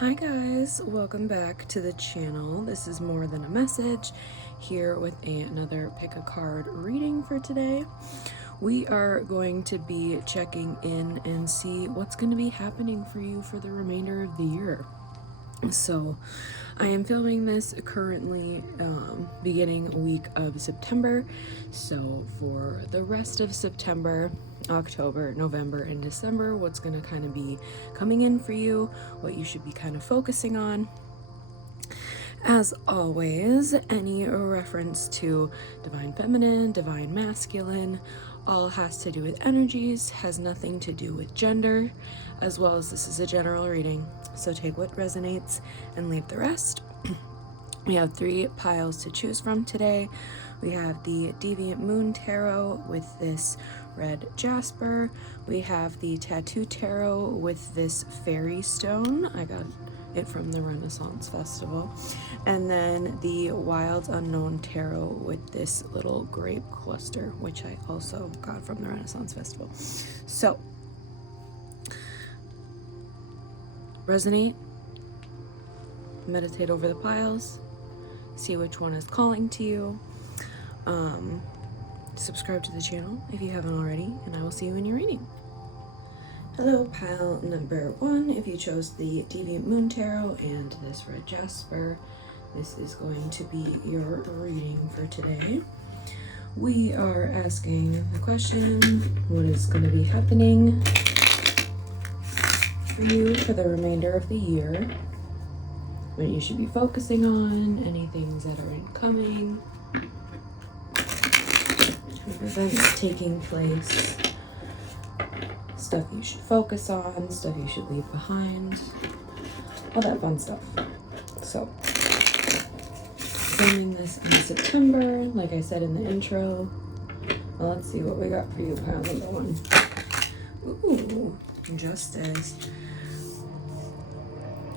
Hi guys, welcome back to the channel. This is More Than a Message, here with another pick a card reading for today. We are going to be checking in and see what's going to be happening for you for the remainder of the year. So I am filming this currently beginning week of September. So for the rest of September, October, November, and December, what's going to kind of be coming in for you, what you should be kind of focusing on. As always, any reference to divine feminine, divine masculine, all has to do with energies, has nothing to do with gender, as well as this is a general reading. So take what resonates and leave the rest. We have 3 piles to choose from today. We have the Deviant Moon Tarot with this red jasper. We have the Tattoo Tarot with this fairy stone. I got it from the Renaissance Festival. And then the Wild Unknown Tarot with this little grape cluster, which I also got from the Renaissance Festival. So, resonate, meditate over the piles, see which one is calling to you. Subscribe to the channel if you haven't already, and I will see you in your reading. Hello, pile number 1. If you chose the Deviant Moon Tarot and this red jasper, this is going to be your reading for today. We are asking the question, what is going to be happening for you for the remainder of the year? What you should be focusing on, any things that are incoming, events taking place, stuff you should focus on, stuff you should leave behind, all that fun stuff. So, filming this in September, like I said in the intro. Well, let's see what we got for you, pile number 1. Ooh, justice.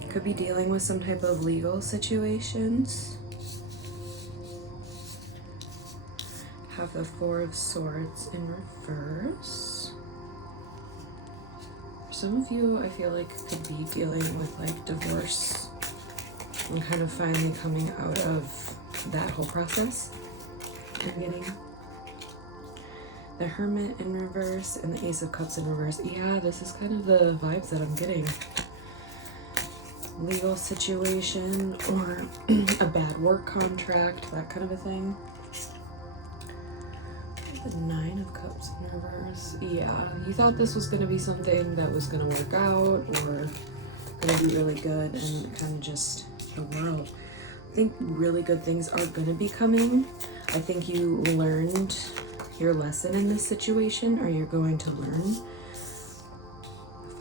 Could be dealing with some type of legal situations. Have the 4 of Swords in reverse. Some of you, I feel like, could be dealing with like divorce and kind of finally coming out of that whole process. I'm getting the Hermit in reverse and the Ace of Cups in reverse. Yeah, this is kind of the vibes that I'm getting. Legal situation or a bad work contract, that kind of a thing. The 9 of Cups in reverse. Yeah, you thought this was going to be something that was going to work out or going to be really good, and kind of just the world. I think really good things are going to be coming. I think you learned your lesson in this situation, or you're going to learn.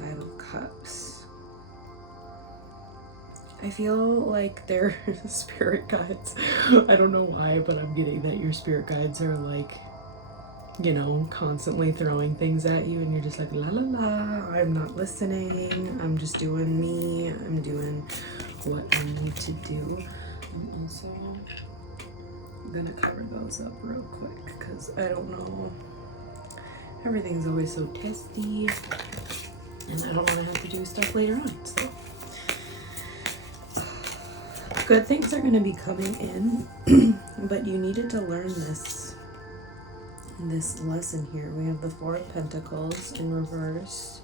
5 of Cups. I feel like they're spirit guides. I don't know why, but I'm getting that your spirit guides are like, you know, constantly throwing things at you, and you're just like, la la la, I'm not listening, I'm just doing me, I'm doing what I need to do. And also, I'm gonna cover those up real quick, because I don't know, everything's always so testy, and I don't want to have to do stuff later on, so. Good things are going to be coming in, but you needed to learn this lesson here. We have the 4 of Pentacles in reverse.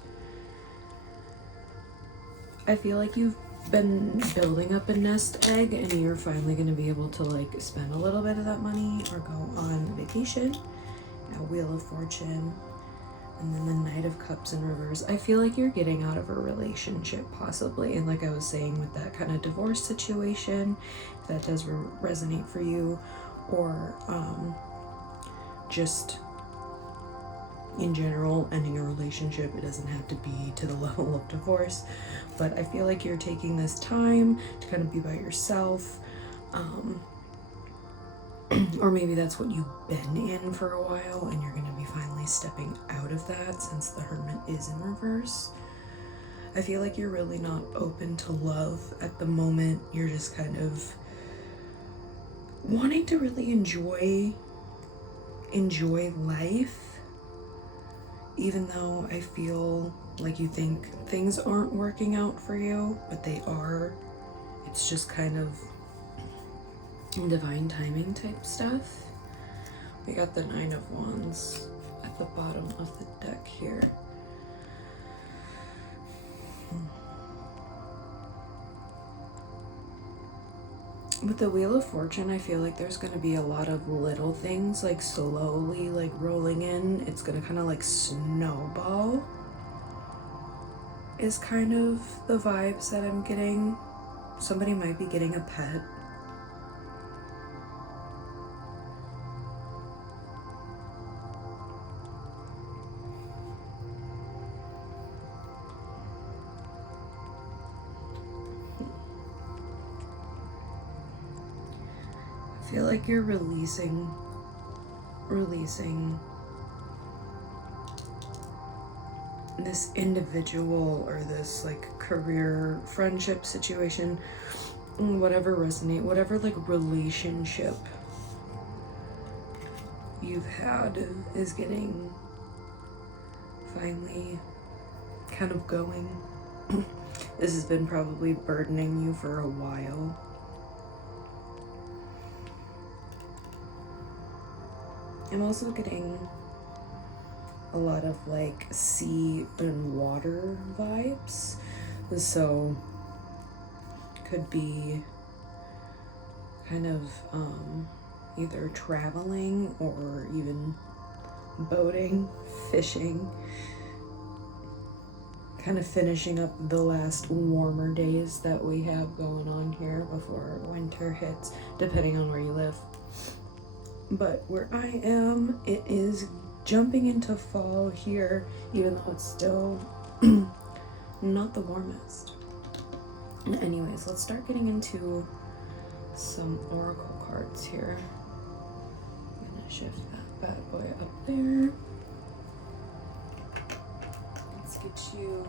I feel like you've been building up a nest egg, and you're finally going to be able to like spend a little bit of that money or go on vacation. A Wheel of Fortune. And then the Knight of Cups in reverse. I feel like you're getting out of a relationship possibly. And like I was saying with that kind of divorce situation, if that does resonate for you, or just in general ending a relationship. It doesn't have to be to the level of divorce, but I feel like you're taking this time to kind of be by yourself. Or maybe that's what you've been in for a while, and you're going to be finally stepping out of that since the Hermit is in reverse. I feel like you're really not open to love at the moment. You're just kind of wanting to really enjoy life, even though I feel like you think things aren't working out for you, but they are. It's just kind of divine timing type stuff. We got the Nine of Wands at the bottom of the deck here. With the Wheel of Fortune, I feel like there's going to be a lot of little things like slowly like rolling in. It's going to kind of like snowball is kind of the vibes that I'm getting. Somebody might be getting a pet. I feel like you're releasing this individual or this like career friendship situation, whatever resonate, whatever like relationship you've had is getting finally kind of going. This has been probably burdening you for a while. I'm also getting a lot of like sea and water vibes. So could be kind of either traveling or even boating, fishing, kind of finishing up the last warmer days that we have going on here before winter hits, depending on where you live. But where I am, it is jumping into fall here, even though it's still not the warmest. Anyways, let's start getting into some oracle cards here. I'm gonna shift that bad boy up there. Let's get you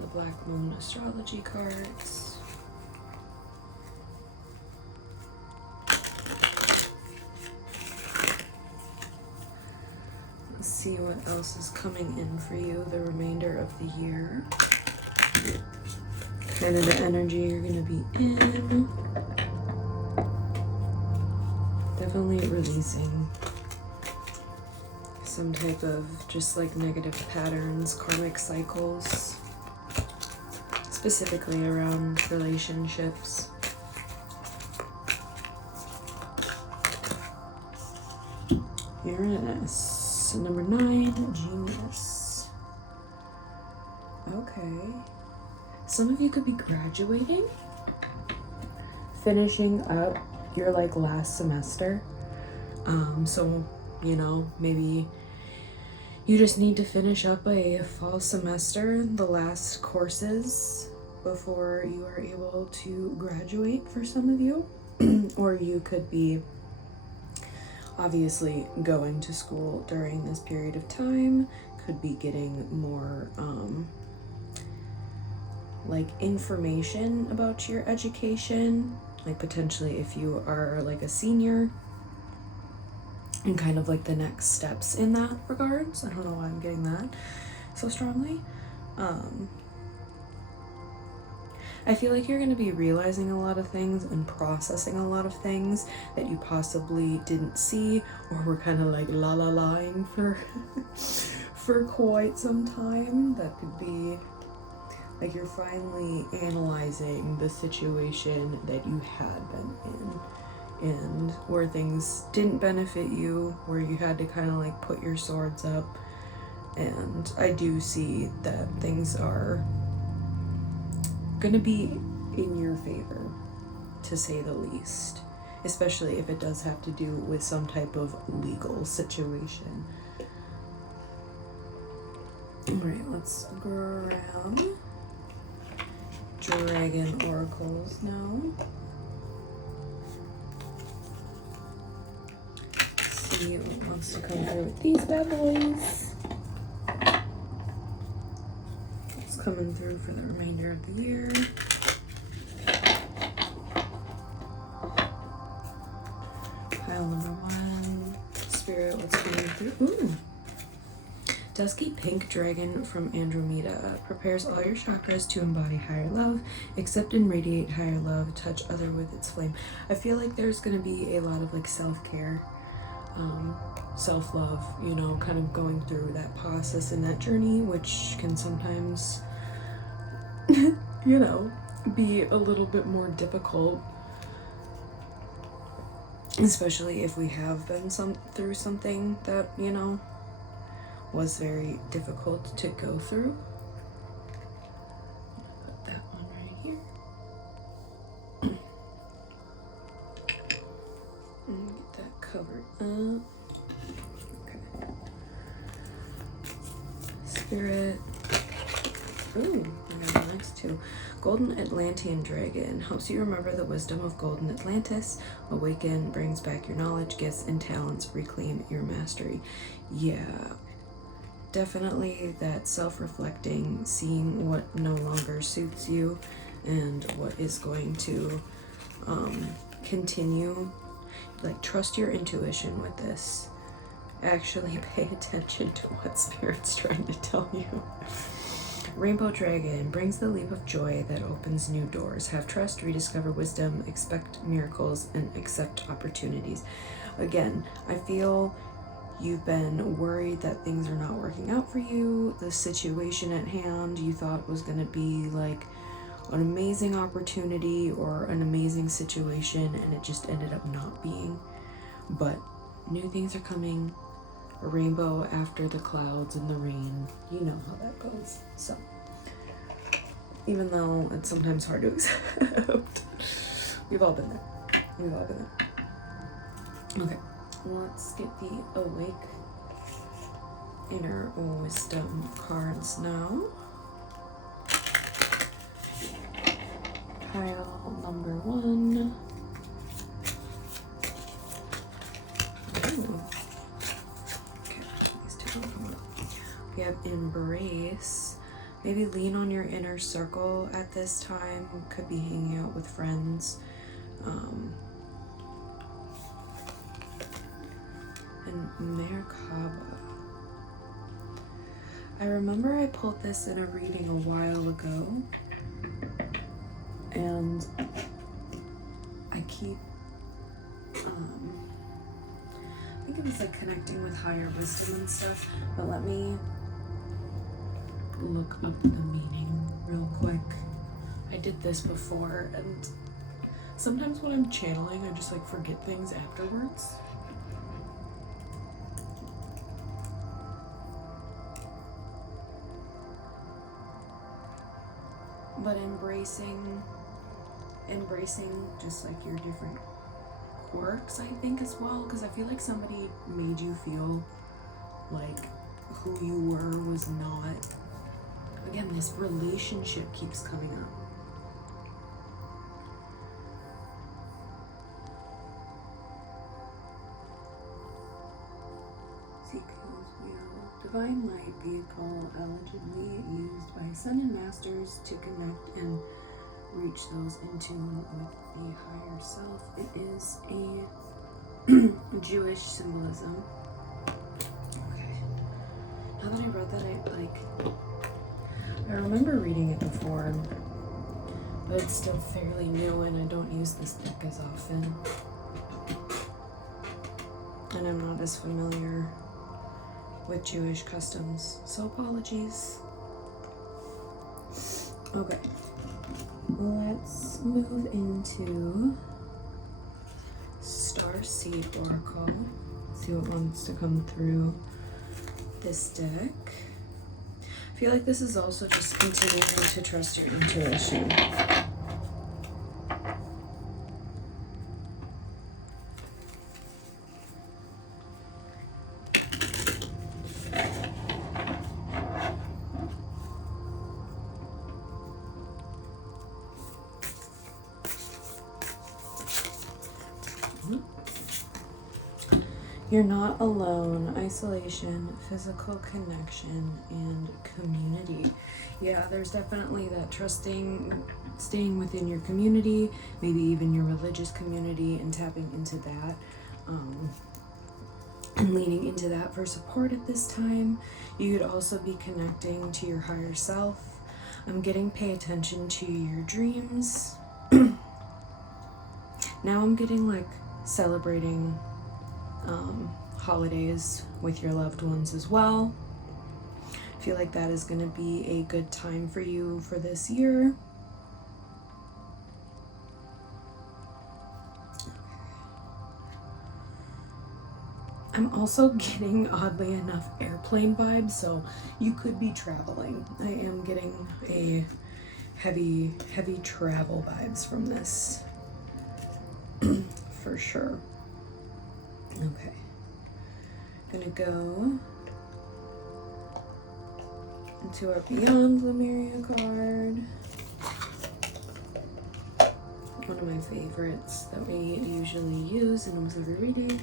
the Black Moon astrology cards. See what else is coming in for you the remainder of the year. Kind of the energy you're going to be in. Definitely releasing some type of just like negative patterns, karmic cycles, specifically around relationships. Uranus. Number 9, Genius. Okay. Some of you could be graduating, finishing up your like last semester. So, you know, maybe you just need to finish up a fall semester, the last courses, before you are able to graduate for some of you. Or you could be obviously going to school during this period of time, could be getting more like information about your education, like potentially if you are like a senior, and kind of like the next steps in that regards. I don't know why I'm getting that so strongly. I feel like you're going to be realizing a lot of things and processing a lot of things that you possibly didn't see or were kind of like la-la-lying for for quite some time. That could be like you're finally analyzing the situation that you had been in and where things didn't benefit you, where you had to kind of like put your swords up. And I do see that things are going to be in your favor, to say the least, especially if it does have to do with some type of legal situation. All right, let's grab Dragon Oracles now. See what wants to come through with these bad boys. Coming through for the remainder of the year. Pile number 1. Spirit, what's coming through? Ooh. Dusky Pink Dragon from Andromeda prepares all your chakras to embody higher love, accept and radiate higher love, touch other with its flame. I feel like there's going to be a lot of like self-care, self-love, you know, kind of going through that process and that journey, which can sometimes, you know, be a little bit more difficult, especially if we have been through something that, you know, was very difficult to go through. Put that one right here. And get that covered up. Okay. Spirit. Ooh, I got the next two. Golden Atlantean Dragon helps you remember the wisdom of Golden Atlantis. Awaken, brings back your knowledge, gifts, and talents. Reclaim your mastery. Yeah. Definitely that self-reflecting, seeing what no longer suits you and what is going to continue. Like, trust your intuition with this. Actually pay attention to what Spirit's trying to tell you. Rainbow Dragon brings the leap of joy that opens new doors. Have trust, rediscover wisdom, expect miracles, and accept opportunities. Again, I feel you've been worried that things are not working out for you. The situation at hand you thought was going to be like an amazing opportunity or an amazing situation, and it just ended up not being. But new things are coming. A rainbow after the clouds and the rain. You know how that goes. So, even though it's sometimes hard to accept, we've all been there. We've all been there. Okay. Let's get the Awake Inner Wisdom cards now. Pile number 1. Ooh. Okay, these two don't come up. We have Embrace. Maybe lean on your inner circle at this time. Could be hanging out with friends. And Merkaba. I remember I pulled this in a reading a while ago, and I keep, I think it was like connecting with higher wisdom and stuff, but let me look up the meaning real quick. I did this before, and sometimes when I'm channeling, I just like forget things afterwards. But embracing just like your different quirks, I think, as well, because I feel like somebody made you feel like who you were was not. Again, this relationship keeps coming up. Divine light vehicle allegedly used by Sun and Masters to connect and reach those in tune with the higher self. It is a Jewish symbolism. Okay. Now that I read that, I remember reading it before, but it's still fairly new and I don't use this deck as often. And I'm not as familiar with Jewish customs, so apologies. Okay, let's move into Starseed Oracle. See what wants to come through this deck. I feel like this is also just continuing to trust your intuition. You're not alone. Isolation, physical connection, and community. Yeah, there's definitely that trusting, staying within your community, maybe even your religious community, and tapping into that. and leaning into that for support at this time. You could also be connecting to your higher self. I'm getting pay attention to your dreams. Now I'm getting like celebrating holidays with your loved ones as well. I feel like that is going to be a good time for you for this year. I'm also getting, oddly enough, airplane vibes, so you could be traveling. I am getting a heavy travel vibes from this, for sure. Okay, gonna go into our Beyond Lemuria card. One of my favorites that we usually use in almost every reading.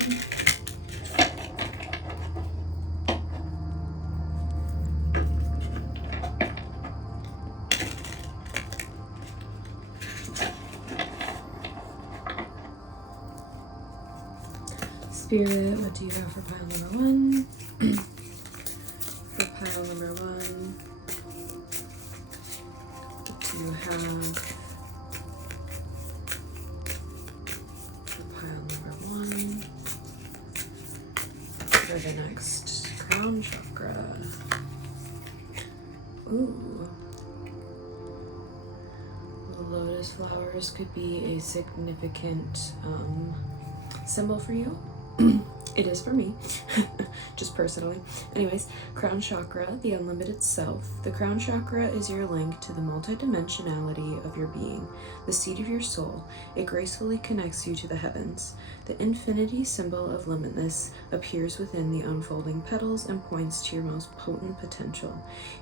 Spirit, what do you have for pile number 1? For pile number 1, what do you have for pile number 1 for the next crown chakra? Ooh. The lotus flowers could be a significant symbol for you. It is for me, just personally. Anyways, crown chakra, the unlimited self. The crown chakra is your link to the multidimensionality of your being, the seat of your soul. It gracefully connects you to the heavens. The infinity symbol of limitless appears within the unfolding petals and points to your most potent potential.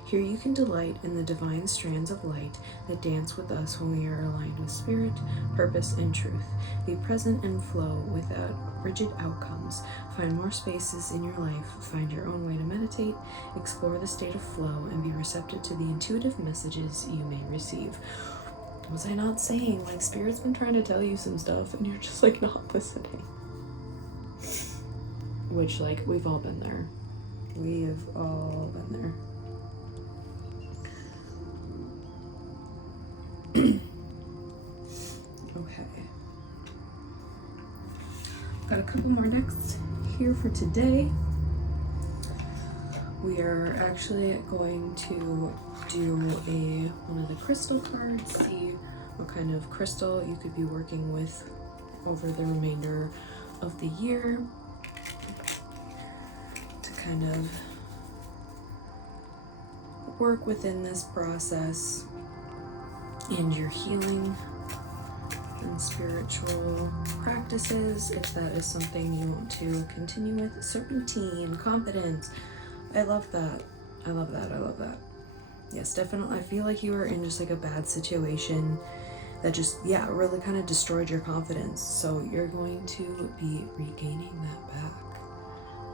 Here you can delight in the divine strands of light that dance with us when we are aligned with spirit, purpose, and truth. Be present and flow without rigid outcomes. Find more spaces in your life, find your own way to meditate, explore the state of flow, and be receptive to the intuitive messages you may receive. Was I not saying, like, Spirit's been trying to tell you some stuff and you're just, like, not listening? Which, like, we've all been there. We have all been there. Okay. Got a couple more decks here for today. We are actually going to do one of the crystal cards, see what kind of crystal you could be working with over the remainder of the year to kind of work within this process and your healing and spiritual practices, if that is something you want to continue with. Serpentine, confidence. I love that. I love that. I love that. Yes, definitely. I feel like you were in just like a bad situation that just, yeah, really kind of destroyed your confidence. So you're going to be regaining that back,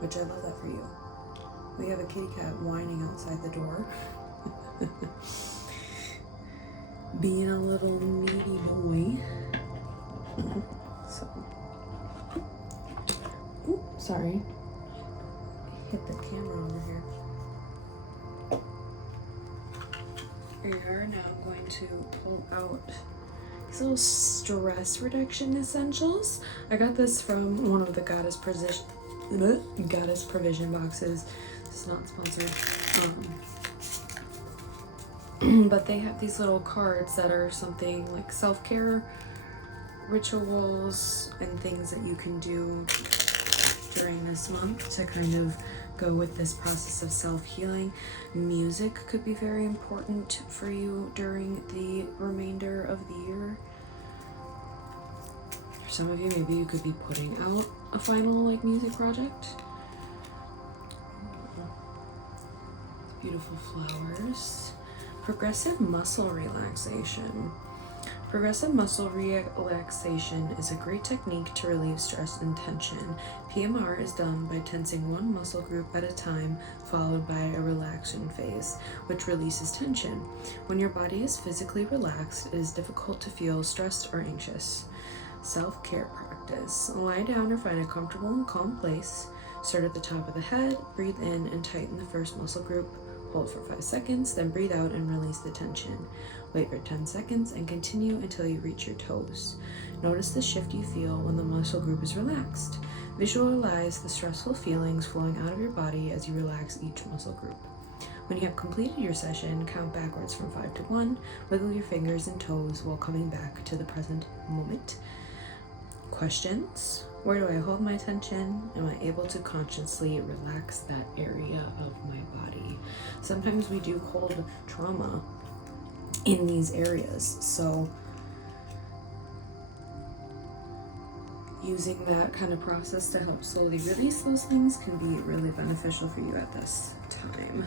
which I love that for you. We have a kitty cat whining outside the door. Being a little needy boy. So, ooh, sorry. Hit the camera over here. We are now going to pull out these little stress reduction essentials. I got this from one of the Goddess Provision boxes. It's not sponsored. But they have these little cards that are something like self-care rituals and things that you can do during this month to kind of go with this process of self-healing. Music could be very important for you during the remainder of the year. For some of you, maybe you could be putting out a final like music project. Beautiful flowers. Progressive muscle relaxation. Progressive muscle relaxation is a great technique to relieve stress and tension. PMR is done by tensing one muscle group at a time, followed by a relaxation phase, which releases tension. When your body is physically relaxed, it is difficult to feel stressed or anxious. Self-care practice. Lie down or find a comfortable and calm place. Start at the top of the head, breathe in and tighten the first muscle group. Hold for 5 seconds, then breathe out and release the tension. Wait for 10 seconds and continue until you reach your toes. Notice the shift you feel when the muscle group is relaxed. Visualize the stressful feelings flowing out of your body as you relax each muscle group. When you have completed your session, count backwards from 5 to 1, wiggle your fingers and toes while coming back to the present moment. Questions? Where do I hold my tension? Am I able to consciously relax that area of my body? Sometimes we do hold trauma in these areas, so using that kind of process to help slowly release those things can be really beneficial for you at this time.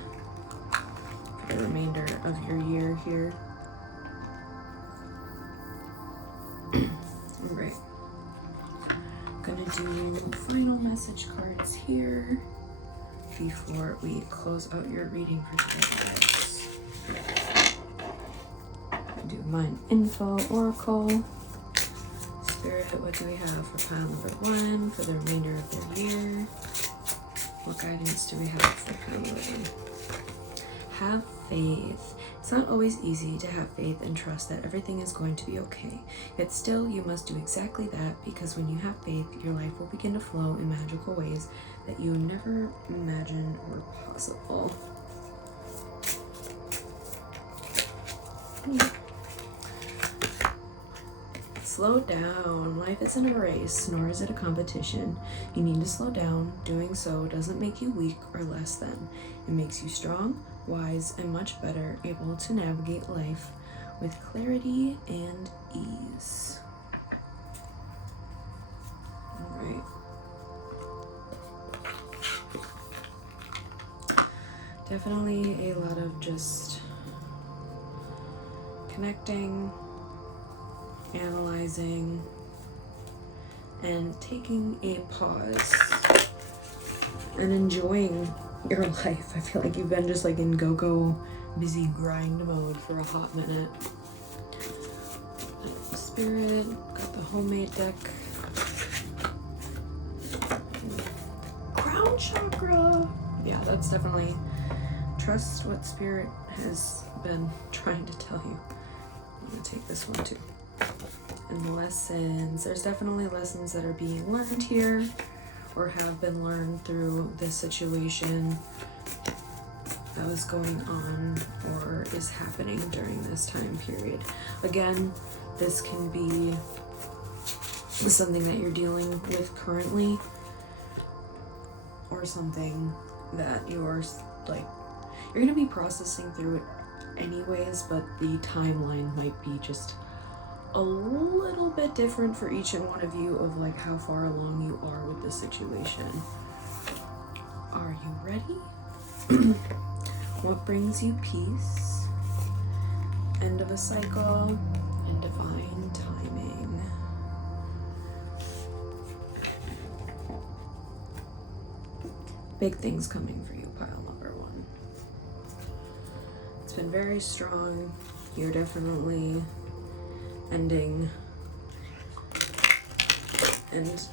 For the remainder of your year here. All right. Gonna do final message cards here before we close out your reading for today, guys. Do Mind Info Oracle. Spirit, what do we have for pile number 1 for the remainder of their year? What guidance do we have for pile number 1? Have faith. It's not always easy to have faith and trust that everything is going to be okay. Yet still, you must do exactly that, because when you have faith, your life will begin to flow in magical ways that you never imagined were possible. Slow down. Life isn't a race, nor is it a competition. You need to slow down. Doing so doesn't make you weak or less than. It makes you strong, wise, and much better able to navigate life with clarity and ease. All right. Definitely a lot of just connecting, analyzing, and taking a pause and enjoying your life. I feel like you've been just like in go-go busy grind mode for a hot minute. Spirit, got the homemade deck. Crown chakra. Yeah, that's definitely trust what Spirit has been trying to tell you. I'm gonna take this one too. And lessons. There's definitely lessons that are being learned here or have been learned through this situation that was going on or is happening during this time period. Again, this can be something that you're dealing with currently or something that you're going to be processing through it anyways, but the timeline might be just a little bit different for each and one of you of like how far along you are with the situation. Are you ready? What brings you peace? End of a cycle and divine timing. Big things coming for you, pile number 1. It's been very strong. You're definitely ending and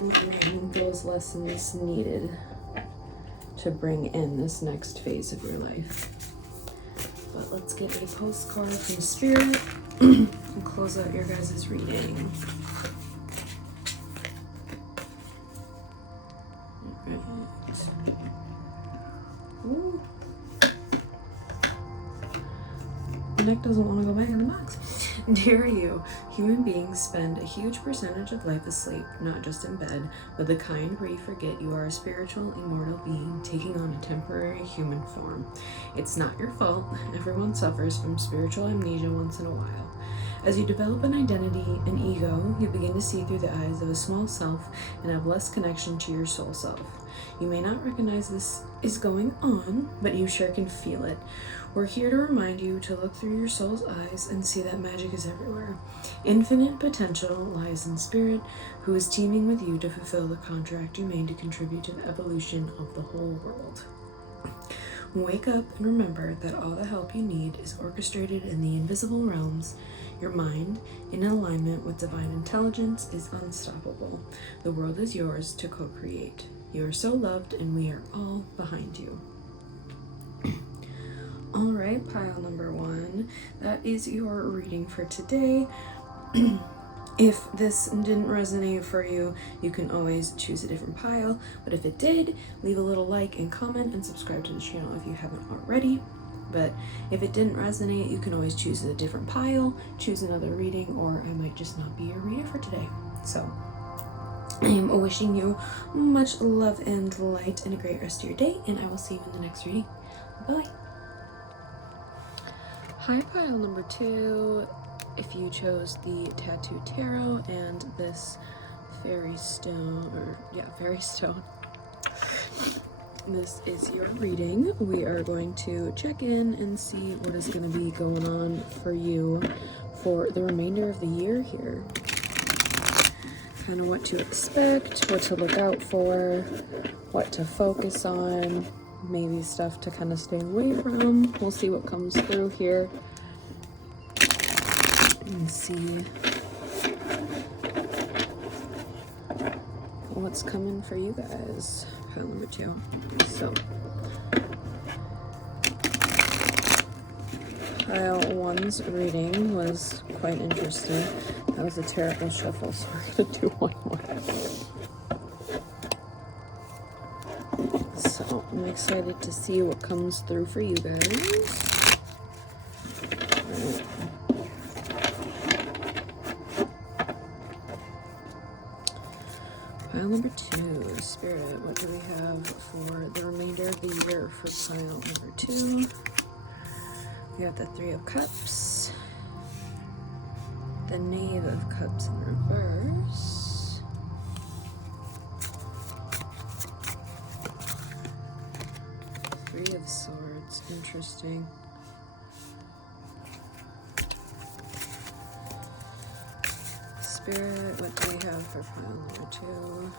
learning those lessons needed to bring in this next phase of your life. But let's get a postcard from Spirit and close out your guys' reading. Ooh. The deck doesn't want to go back in the box. Dear you, human beings spend a huge percentage of life asleep, not just in bed, but the kind where you forget you are a spiritual, immortal being taking on a temporary human form. It's not your fault. Everyone suffers from spiritual amnesia once in a while. As you develop an identity, an ego, you begin to see through the eyes of a small self and have less connection to your soul self. You may not recognize this is going on, but you sure can feel it. We're here to remind you to look through your soul's eyes and see that magic is everywhere. Infinite potential lies in Spirit, who is teaming with you to fulfill the contract you made to contribute to the evolution of the whole world. Wake up and remember that all the help you need is orchestrated in the invisible realms. Your mind, in alignment with divine intelligence, is unstoppable. The world is yours to co-create. You are so loved, and we are all behind you. All right, pile number 1. That is your reading for today. If this didn't resonate for you, you can always choose a different pile. But if it did, leave a little like and comment and subscribe to the channel if you haven't already. But if it didn't resonate, you can always choose a different pile, choose another reading, or I might just not be your reader for today. So I am wishing you much love and light and a great rest of your day, and I will see you in the next reading. Bye. Hi, pile number 2. If you chose the Tattoo Tarot and this fairy stone, this is your reading. We are going to check in and see what is going to be going on for you for the remainder of the year here. Kind of what to expect, what to look out for, what to focus on, maybe stuff to kind of stay away from. We'll see what comes through here. And see what's coming for you guys. Pile number 2. So, pile 1's reading was quite interesting. That was a terrible shuffle, so we're gonna do one more. So, I'm excited to see what comes through for you guys. Pile number 2, Spirit, what do we have for the remainder of the year for pile number 2? We have the 3 of Cups, the Knave of Cups in reverse, Three of Swords, interesting. Spirit, what do we have for pile number 2?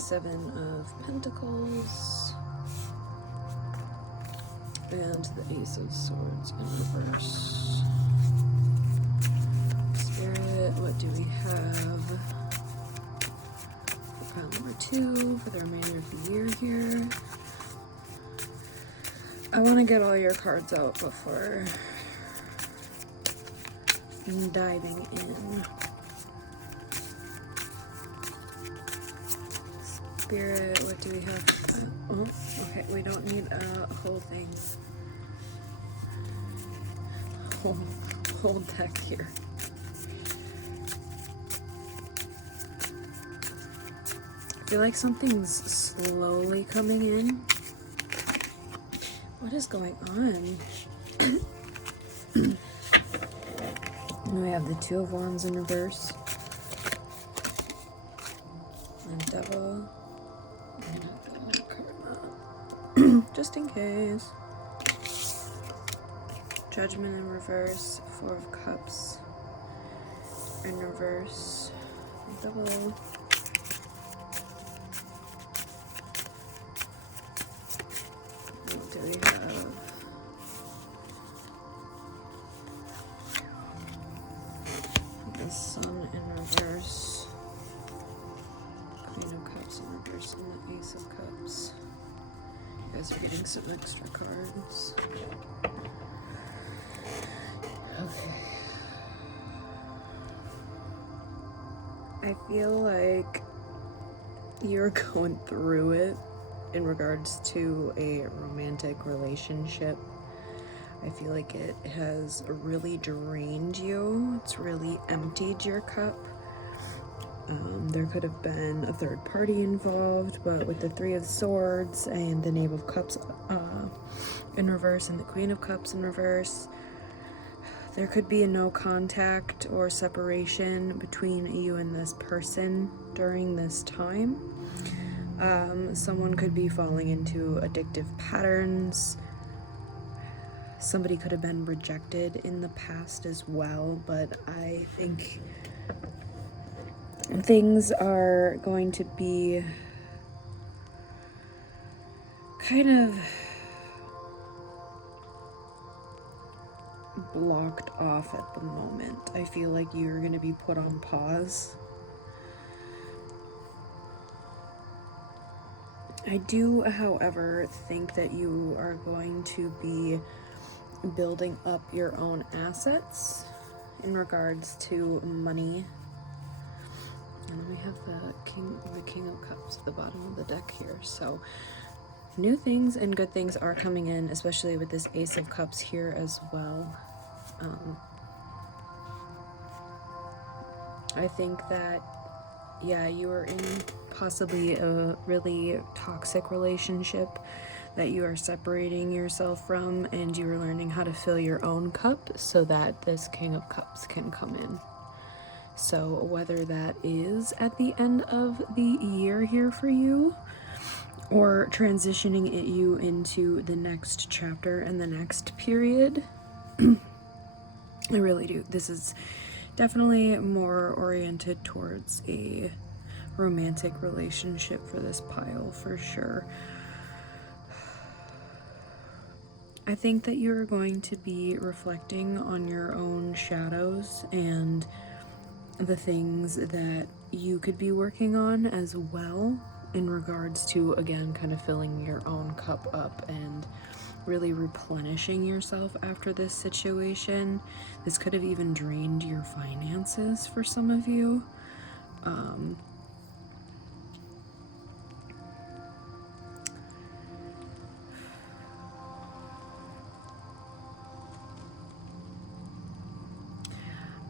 7 of Pentacles and the Ace of Swords in reverse. Spirit, what do we have for pile number 2 for the remainder of the year here? I want to get all your cards out before diving in. Spirit, what do we have? Oh, okay, we don't need a whole thing. Whole deck here. I feel like something's slowly coming in. What is going on? We have the 2 of Wands in reverse, and Devil, just in case. Judgment in reverse, 4 of Cups in reverse, Devil. What do we have? The Sun in reverse, Queen of Cups in reverse, and the Ace of Cups. You guys are getting some extra cards. Okay. I feel like you're going through it in regards to a romantic relationship. I feel like it has really drained you. It's really emptied your cup. There could have been a third party involved, but with the 3 of Swords and the Knave of Cups in reverse and the Queen of Cups in reverse, there could be a no contact or separation between you and this person during this time. Someone could be falling into addictive patterns. Somebody could have been rejected in the past as well, but I think things are going to be kind of blocked off at the moment. I feel like you're going to be put on pause. I do, however, think that you are going to be building up your own assets in regards to money. And then we have the King of Cups at the bottom of the deck here. So new things and good things are coming in, especially with this Ace of Cups here as well. I think that, yeah, you are in possibly a really toxic relationship that you are separating yourself from, and you are learning how to fill your own cup so that this King of Cups can come in. So whether that is at the end of the year here for you, or transitioning you into the next chapter and the next period, I really do. This is definitely more oriented towards a romantic relationship for this pile, for sure. I think that you're going to be reflecting on your own shadows and the things that you could be working on as well, in regards to, again, kind of filling your own cup up and really replenishing yourself after this situation. This could have even drained your finances for some of you.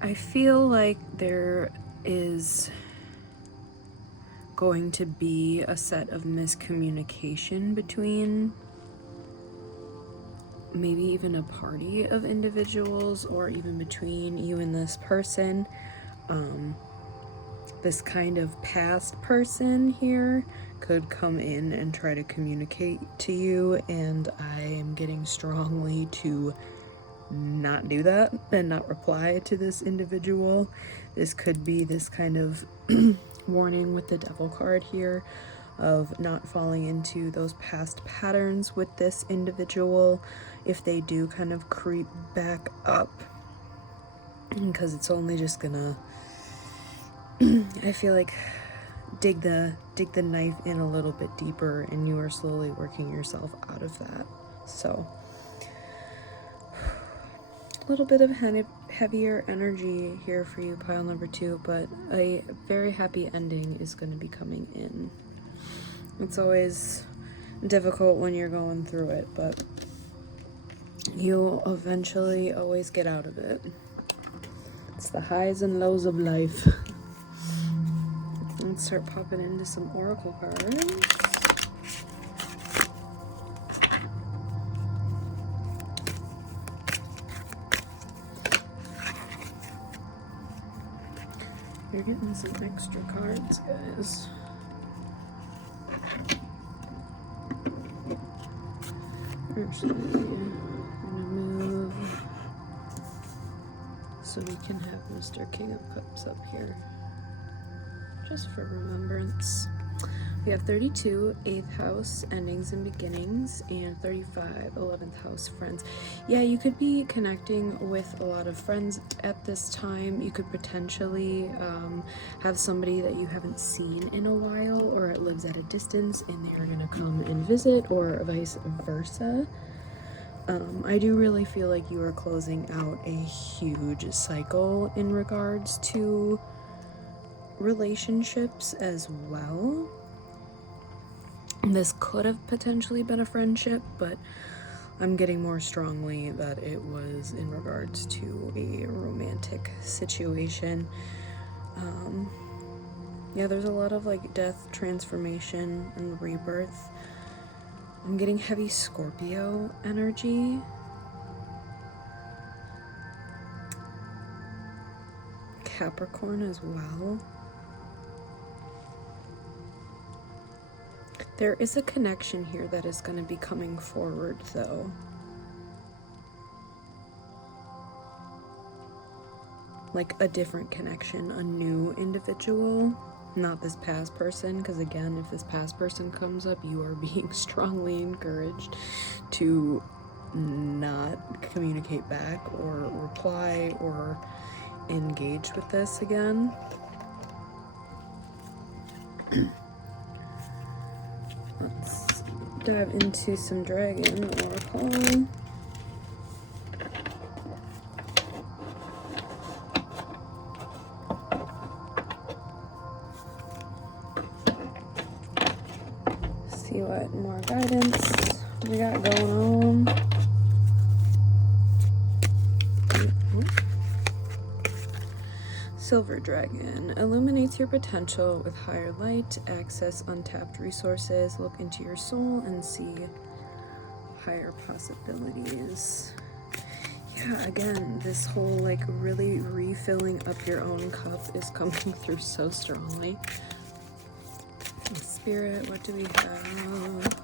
I feel like there is going to be a set of miscommunication between maybe even a party of individuals, or even between you and this person. This kind of past person here could come in and try to communicate to you, and I am getting strongly to not do that and not reply to this individual. This could be this kind of warning with the Devil card here of not falling into those past patterns with this individual if they do kind of creep back up, because it's only just gonna I feel like dig the knife in a little bit deeper, and you are slowly working yourself out of that. So a little bit of heavier energy here for you, pile number 2, but a very happy ending is going to be coming in. It's always difficult when you're going through it, but you'll eventually always get out of it. It's the highs and lows of life. Let's start popping into some oracle cards. You're getting some extra cards, guys. Actually, I'm gonna move so we can have Mr. King of Cups up here, just for remembrance. We have 32, 8th house, endings and beginnings, and 35, 11th house, friends. Yeah, you could be connecting with a lot of friends at this time. You could potentially have somebody that you haven't seen in a while, or it lives at a distance and they are going to come and visit, or vice versa. I do really feel like you are closing out a huge cycle in regards to relationships as well. This could have potentially been a friendship, but I'm getting more strongly that it was in regards to a romantic situation. Yeah, there's a lot of like death, transformation, and rebirth. I'm getting heavy Scorpio energy. Capricorn as well. There is a connection here that is going to be coming forward, though. Like a different connection, a new individual, not this past person, because again, if this past person comes up, you are being strongly encouraged to not communicate back or reply or engage with this again. Let's dive into some dragon oracle. See what more guidance we got going on. Silver Dragon illuminates your potential with higher light, access untapped resources, look into your soul and see higher possibilities. Yeah, again, this whole like really refilling up your own cup is coming through so strongly. Spirit, what do we have?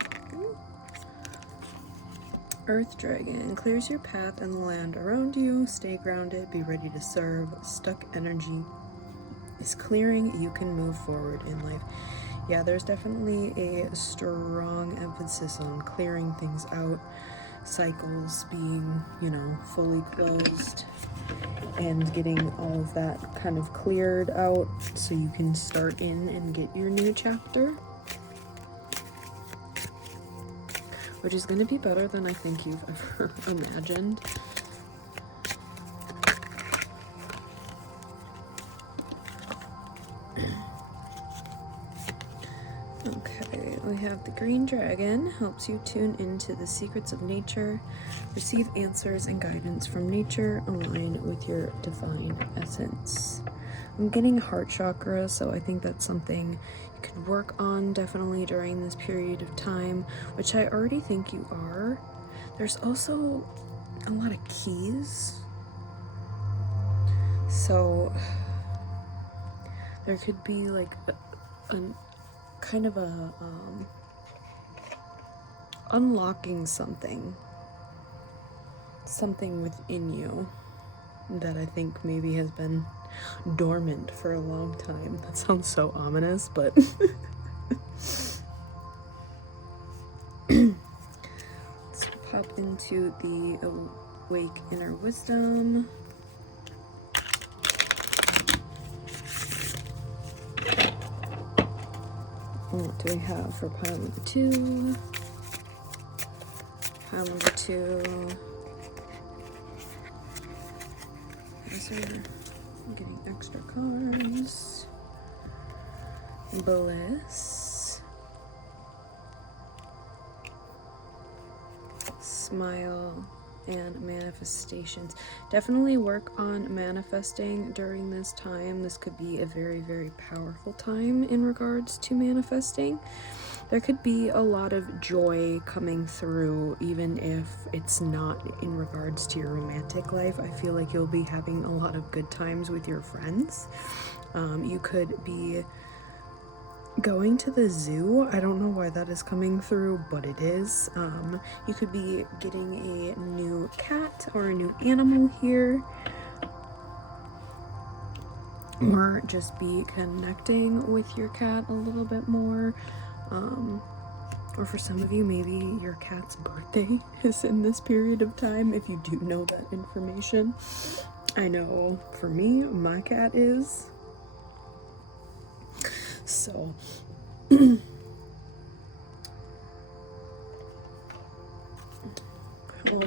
Earth Dragon clears your path and the land around you. Stay grounded, be ready to serve. Stuck energy is clearing. You can move forward in life. Yeah, there's definitely a strong emphasis on clearing things out. Cycles being, you know, fully closed and getting all of that kind of cleared out so you can start in and get your new chapter. Which is going to be better than I think you've ever imagined. Okay, we have the Green Dragon, helps you tune into the secrets of nature, receive answers and guidance from nature, align with your divine essence. I'm getting heart chakra, so I think that's something you could work on definitely during this period of time, which I already think you are. There's also a lot of keys. So there could be like a kind of a unlocking something within you that I think maybe has been dormant for a long time. That sounds so ominous, but let's pop into the Awake Inner Wisdom. What do we have for pile number 2? Pile number 2. I'm getting extra cards. Bliss. Smile. And manifestations. Definitely work on manifesting during this time. This could be a very, very powerful time in regards to manifesting. There could be a lot of joy coming through, even if it's not in regards to your romantic life. I feel like you'll be having a lot of good times with your friends. You could be going to the zoo. I don't know why that is coming through, but it is. You could be getting a new cat or a new animal here, or just be connecting with your cat a little bit more. Or for some of you, maybe your cat's birthday is in this period of time, if you do know that information. I know for me, my cat is. So, her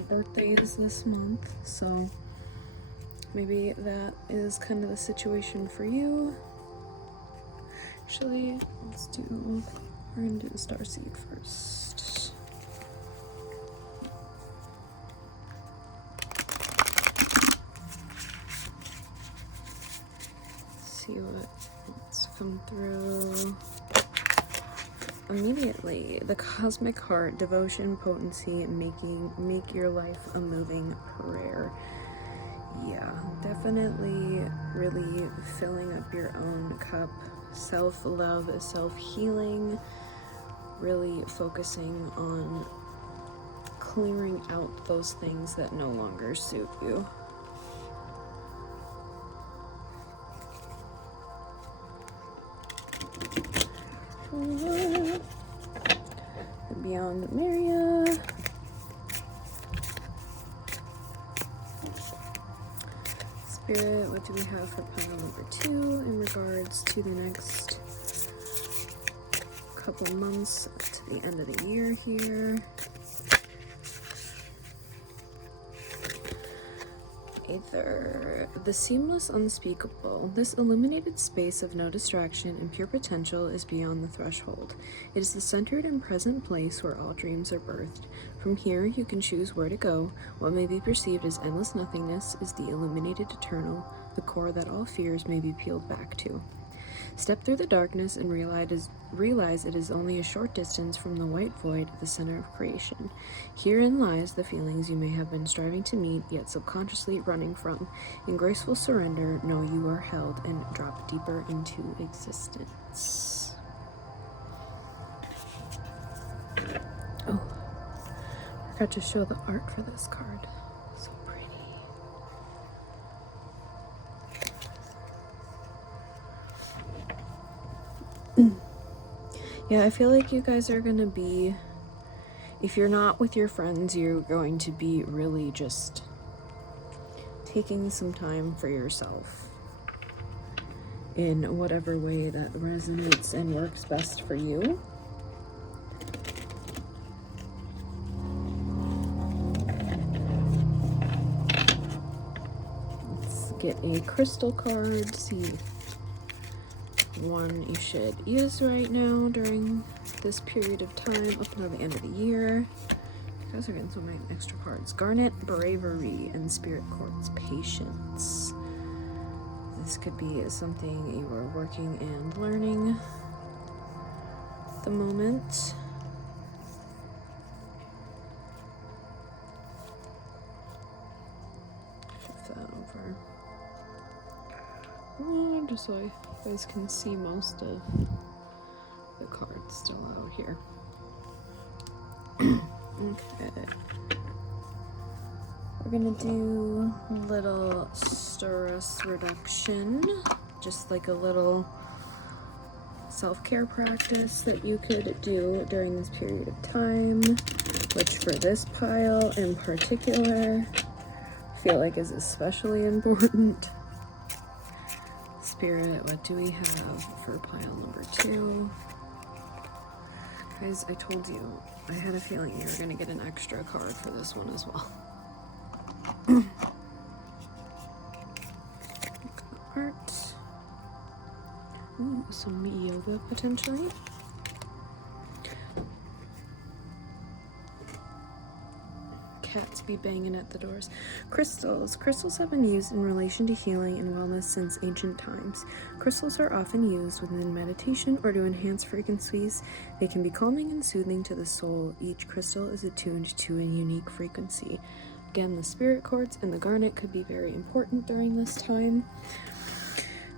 birthday is this month, so maybe that is kind of the situation for you. Actually, we're gonna do the starseed first. See what wants to come through. Immediately, the cosmic heart, devotion, potency, make your life a moving prayer. Yeah, definitely really filling up your own cup. Self-love, self-healing, really focusing on clearing out those things that no longer suit you. Beyond Maria. Spirit, what do we have for pile number 2 in regards to the next couple months to the end of the year here. Aether, the seamless unspeakable. This illuminated space of no distraction and pure potential is beyond the threshold. It is the centered and present place where all dreams are birthed. From here, you can choose where to go. What may be perceived as endless nothingness is the illuminated eternal, the core that all fears may be peeled back to. Step through the darkness and realize it is only a short distance from the white void at the center of creation. Herein lies the feelings you may have been striving to meet, yet subconsciously running from. In graceful surrender, know you are held and drop deeper into existence. Oh, I forgot to show the art for this card. So pretty. Yeah, I feel like you guys are gonna be, if you're not with your friends, you're going to be really just taking some time for yourself in whatever way that resonates and works best for you. Let's get a crystal card, see one you should use right now during this period of time up until the end of the year. You guys are getting so many extra cards. Garnet, bravery, and spirit quartz, patience. This could be something you are working and learning at the moment. Shift that over. Just so you guys can see most of the cards still out here. Okay. We're gonna do a little stress reduction, just like a little self-care practice that you could do during this period of time, which for this pile in particular, I feel like is especially important. Spirit, what do we have for pile number 2? Guys, I told you, I had a feeling you were going to get an extra card for this one as well. Art. Ooh, some yoga potentially. Cats be banging at the doors. Crystals. Crystals have been used in relation to healing and wellness since ancient times. Crystals are often used within meditation or to enhance frequencies. They can be calming and soothing to the soul. Each crystal is attuned to a unique frequency. Again, the spirit quartz and the garnet could be very important during this time.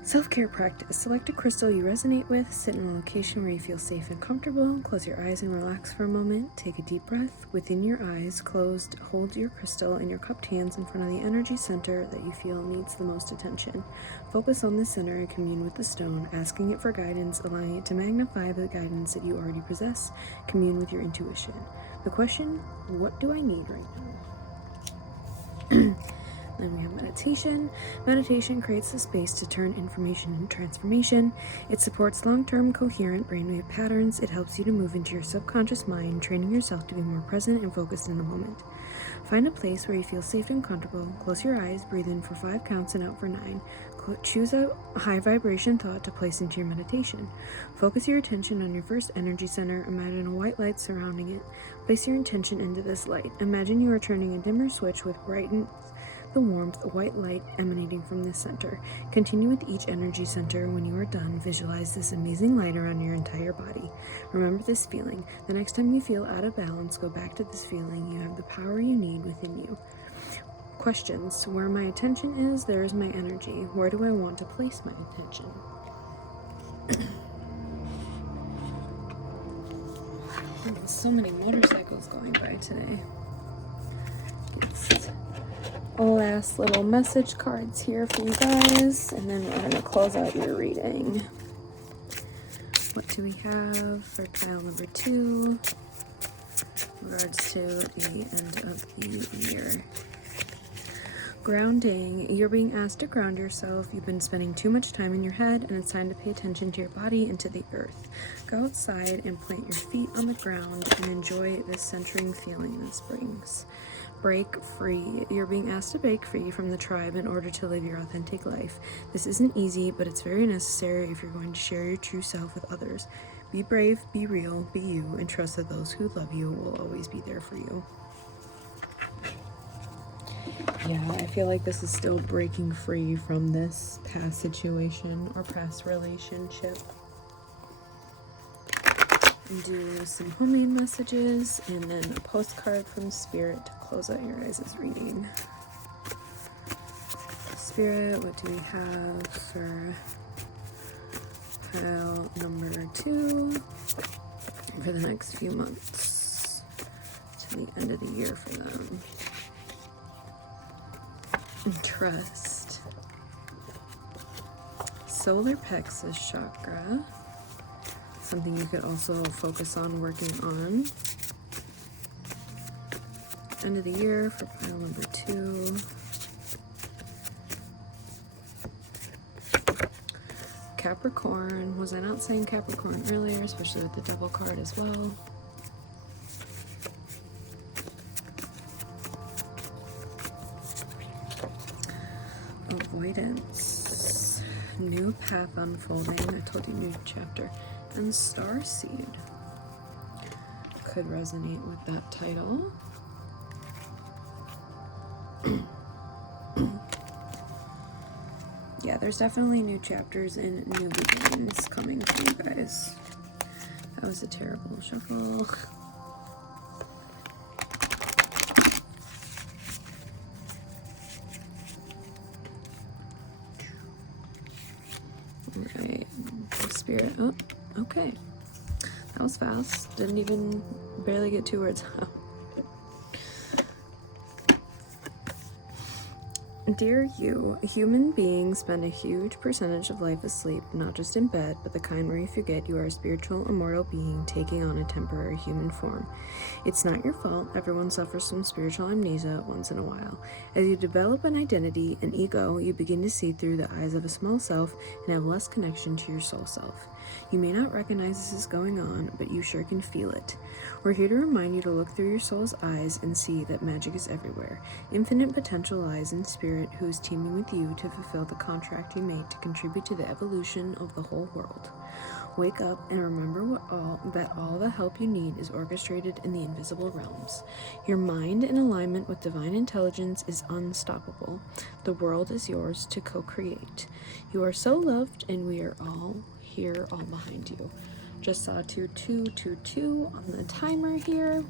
Self-care practice. Select a crystal you resonate with. Sit in a location where you feel safe and comfortable. Close your eyes and relax for a moment. Take a deep breath. Within your eyes closed, hold your crystal in your cupped hands in front of the energy center that you feel needs the most attention. Focus on the center and commune with the stone, asking it for guidance, allowing it to magnify the guidance that you already possess. Commune with your intuition. The question, what do I need right now? Then we have meditation. Meditation creates the space to turn information into transformation. It supports long-term coherent brainwave patterns. It helps you to move into your subconscious mind, training yourself to be more present and focused in the moment. Find a place where you feel safe and comfortable. Close your eyes, breathe in for 5 counts and out for 9. Choose a high vibration thought to place into your meditation. Focus your attention on your first energy center. Imagine a white light surrounding it. Place your intention into this light. Imagine you are turning a dimmer switch with brighten the warmth, white light emanating from this center. Continue with each energy center. When you are done, visualize this amazing light around your entire body. Remember this feeling. The next time you feel out of balance, go back to this feeling. You have the power you need within you. Questions. Where my attention is, there is my energy. Where do I want to place my attention? So many motorcycles going by today. It's last little message cards here for you guys, and then we're going to close out your reading. What do we have for pile number 2 in regards to the end of the year? Grounding. You're being asked to ground yourself. You've been spending too much time in your head, and it's time to pay attention to your body and to the earth. Go outside and plant your feet on the ground and enjoy this centering feeling this brings. Break free. You're being asked to break free from the tribe in order to live your authentic life. This isn't easy, but it's very necessary if you're going to share your true self with others. Be brave, be real, be you, and trust that those who love you will always be there for you. Yeah, I feel like this is still breaking free from this past situation or past relationship. And do some homemade messages and then a postcard from Spirit to close out your guys' reading. Spirit, what do we have for pile number 2 for the next few months to the end of the year for them? Trust. Solar plexus chakra. Something you could also focus on working on. End of the year for pile number 2. Capricorn. Was I not saying Capricorn earlier, especially with the devil card as well? Avoidance. New path unfolding. I told you new chapter. And starseed. Could resonate with that title. Yeah, there's definitely new chapters and new beginnings coming for you guys. That was a terrible shuffle. Alright, Spirit. Oh, okay. That was fast. Didn't even barely get 2 words out. Dear you, human beings spend a huge percentage of life asleep, not just in bed, but the kind where you forget you are a spiritual, immortal being taking on a temporary human form. It's not your fault. Everyone suffers from spiritual amnesia once in a while. As you develop an identity, an ego, you begin to see through the eyes of a small self and have less connection to your soul self. You may not recognize this is going on, but you sure can feel it. We're here to remind you to look through your soul's eyes and see that magic is everywhere. Infinite potential lies in Spirit, who is teaming with you to fulfill the contract you made to contribute to the evolution of the whole world. Wake up and remember that all the help you need is orchestrated in the invisible realms. Your mind in alignment with divine intelligence is unstoppable. The world is yours to co-create. You are so loved, and we are all here, all behind you. Just saw 2222 on the timer here.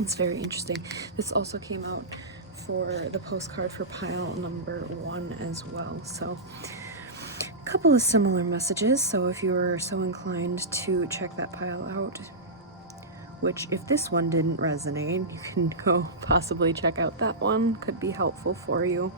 It's very interesting. This also came out for the postcard for pile number 1 as well. So a couple of similar messages. So if you were so inclined to check that pile out, which if this one didn't resonate, you can go possibly check out that one. Could be helpful for you.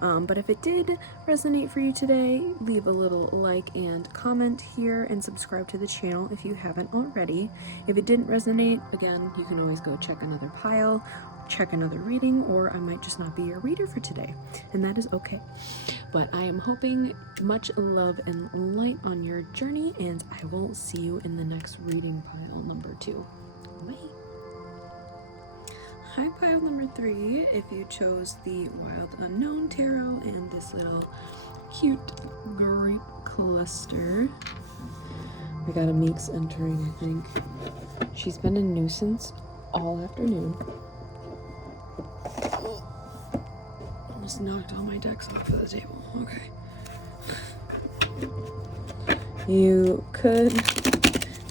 But if it did resonate for you today, leave a little like and comment here and subscribe to the channel if you haven't already. If it didn't resonate, again, you can always go check another pile, check another reading, or I might just not be your reader for today, and that is okay. But I am hoping much love and light on your journey, and I will see you in the next reading, pile number 2. Bye. Hi, pile number 3, if you chose the Wild Unknown Tarot and this little cute grape cluster. We got a Meeks entering, I think. She's been a nuisance all afternoon. Almost knocked all my decks off of the table. Okay. You could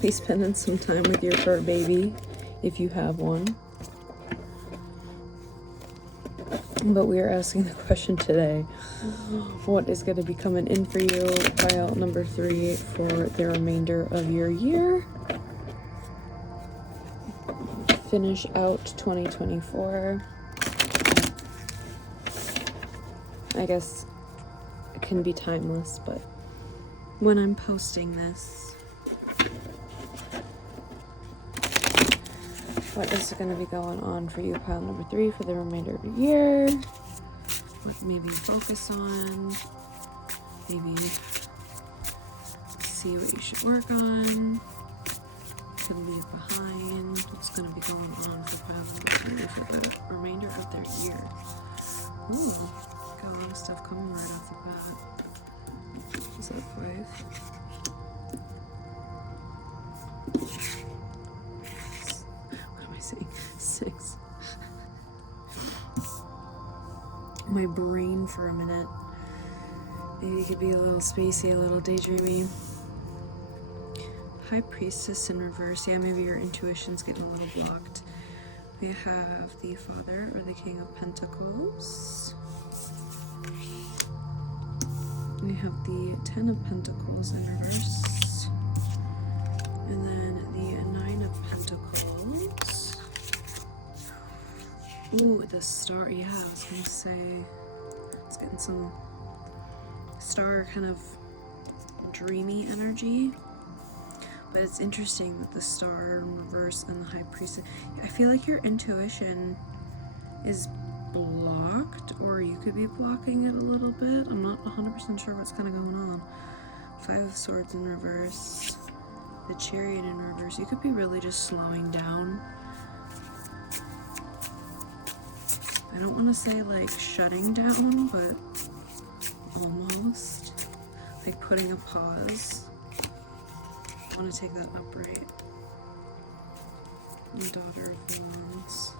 be spending some time with your fur baby if you have one. But we are asking the question today, what is going to be coming in for you, pile number 3, for the remainder of your year? Finish out 2024. I guess it can be timeless, but when I'm posting this, what is going to be going on for you, pile number 3, for the remainder of the year? what maybe focus on, maybe see what you should work on, could leave behind, what's going to be going on for Valenza for the remainder of their year. Ooh, got a lot of stuff coming right off the bat. Is that 5? What am I saying? 6. My brain for a minute. Maybe it could be a little spacey, a little daydreamy. High Priestess in reverse. Yeah, maybe your intuition's getting a little blocked. We have the Father or the King of Pentacles. We have the 10 of Pentacles in reverse. And then the 9 of Pentacles. Ooh, the Star. Yeah, I was gonna say it's getting some Star kind of dreamy energy. But it's interesting with the Star in reverse and the High Priestess. I feel like your intuition is blocked, or you could be blocking it a little bit. I'm not 100% sure what's kind of going on. 5 of Swords in reverse. The Chariot in reverse. You could be really just slowing down. I don't want to say like shutting down, but almost. Like putting a pause. I want to take that upright. And Daughter of Wands.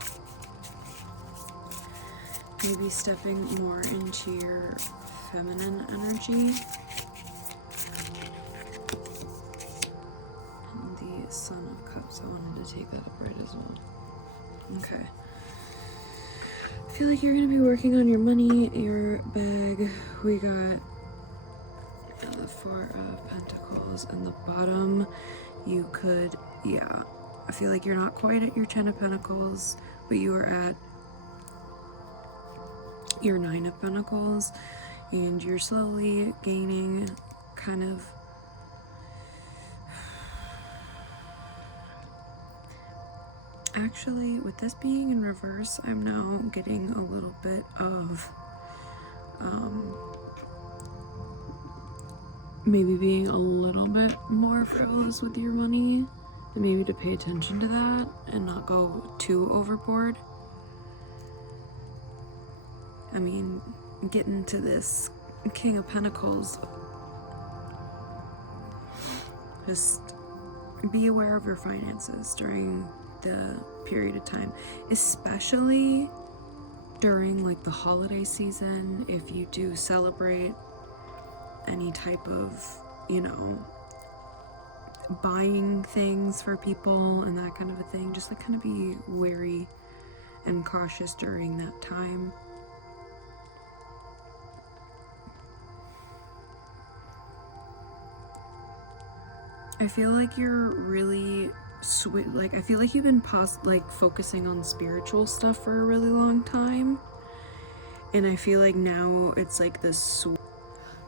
Maybe stepping more into your feminine energy. And the Son of Cups. I wanted to take that upright as well. Okay. I feel like you're going to be working on your money, your bag. We got the 4 of Pentacles and the bottom. You could, yeah, I feel like you're not quite at your 10 of Pentacles, but you are at your 9 of Pentacles, and you're slowly gaining kind of actually, with this being in reverse, I'm now getting a little bit of maybe being a little bit more frivolous with your money, and maybe to pay attention to that and not go too overboard. I mean, getting to this King of Pentacles, just be aware of your finances during the period of time, especially during like the holiday season. If you do celebrate any type of, you know, buying things for people and that kind of a thing, just like kind of be wary and cautious during that time. I feel like you're really like, I feel like you've been focusing on spiritual stuff for a really long time, and I feel like now it's like this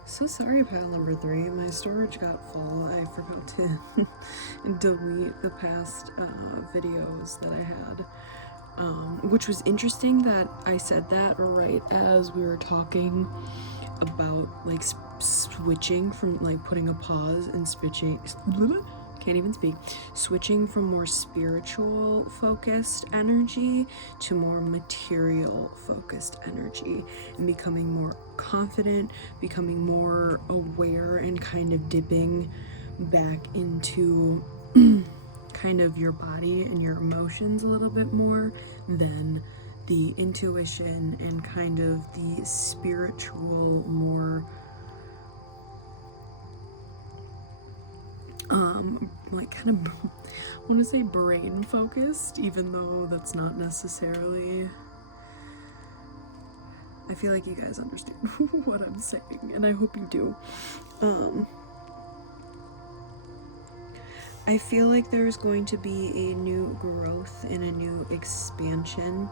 So sorry, pile number 3. My storage got full. I forgot to delete the past videos that I had. Which was interesting that I said that right as we were talking about like switching from like putting a pause and switching. Can't even speak. Switching from more spiritual focused energy to more material focused energy, and becoming more confident, becoming more aware, and kind of dipping back into kind of your body and your emotions a little bit more than the intuition and kind of the spiritual, more like kind of, I want to say brain focused, even though that's not necessarily, I feel like you guys understand what I'm saying, and I hope you do. I feel like there's going to be a new growth and a new expansion.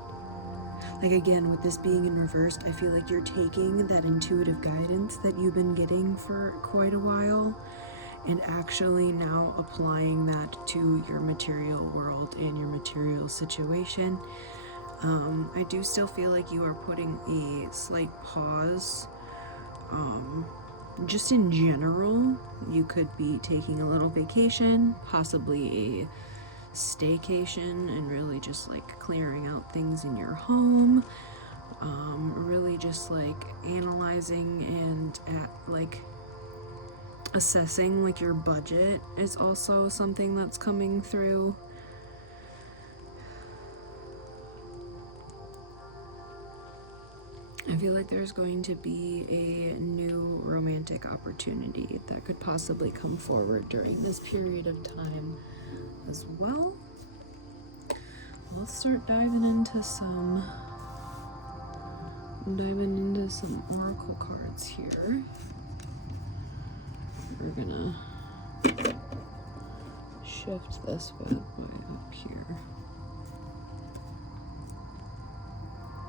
Like, again, with this being in reverse, I feel like you're taking that intuitive guidance that you've been getting for quite a while and actually now applying that to your material world and your material situation. I do still feel like you are putting a slight pause. Just in general, you could be taking a little vacation, possibly a staycation, and really just like clearing out things in your home. Really just like analyzing and like assessing like your budget is also something that's coming through. I feel like there's going to be a new romantic opportunity that could possibly come forward during this period of time as well. Let's start diving into some oracle cards here. We're gonna shift this bad boy up here.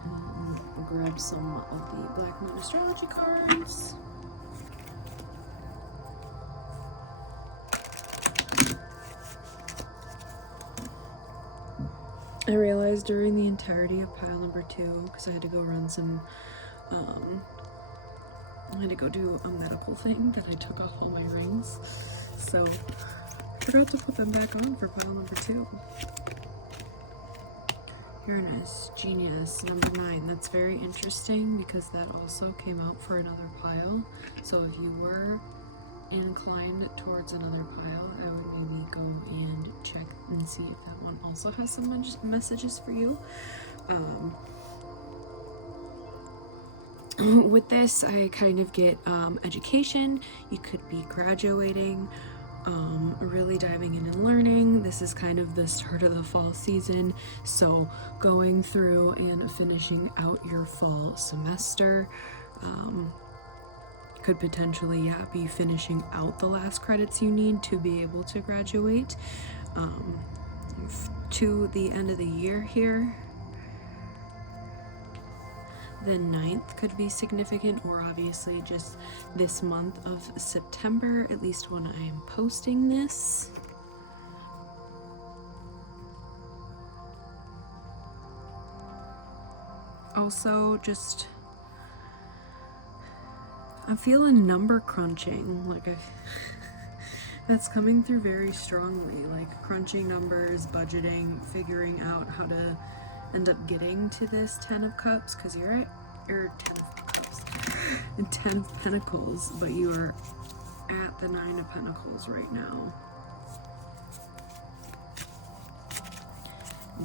And grab some of the Black Moon Astrology cards. I realized during the entirety of pile number 2, because I had to go run some, I had to go do a medical thing, that I took off all my rings. So I forgot to put them back on for pile number 2. Uranus, Genius, number 9. That's very interesting because that also came out for another pile. So if you were inclined towards another pile, I would maybe go and check and see if that one also has some messages for you. With this, I kind of get education. You could be graduating, really diving in and learning. This is kind of the start of the fall season, so going through and finishing out your fall semester. Could potentially, be finishing out the last credits you need to be able to graduate to the end of the year here. The 9th could be significant, or obviously just this month of September, at least when I am posting this. Also, just I'm feeling number crunching, like that's coming through very strongly, like crunching numbers, budgeting, figuring out how to end up getting to this 10 of Cups, because you're at, or 10 of Cups, 10 of Pentacles, but you are at the 9 of Pentacles right now.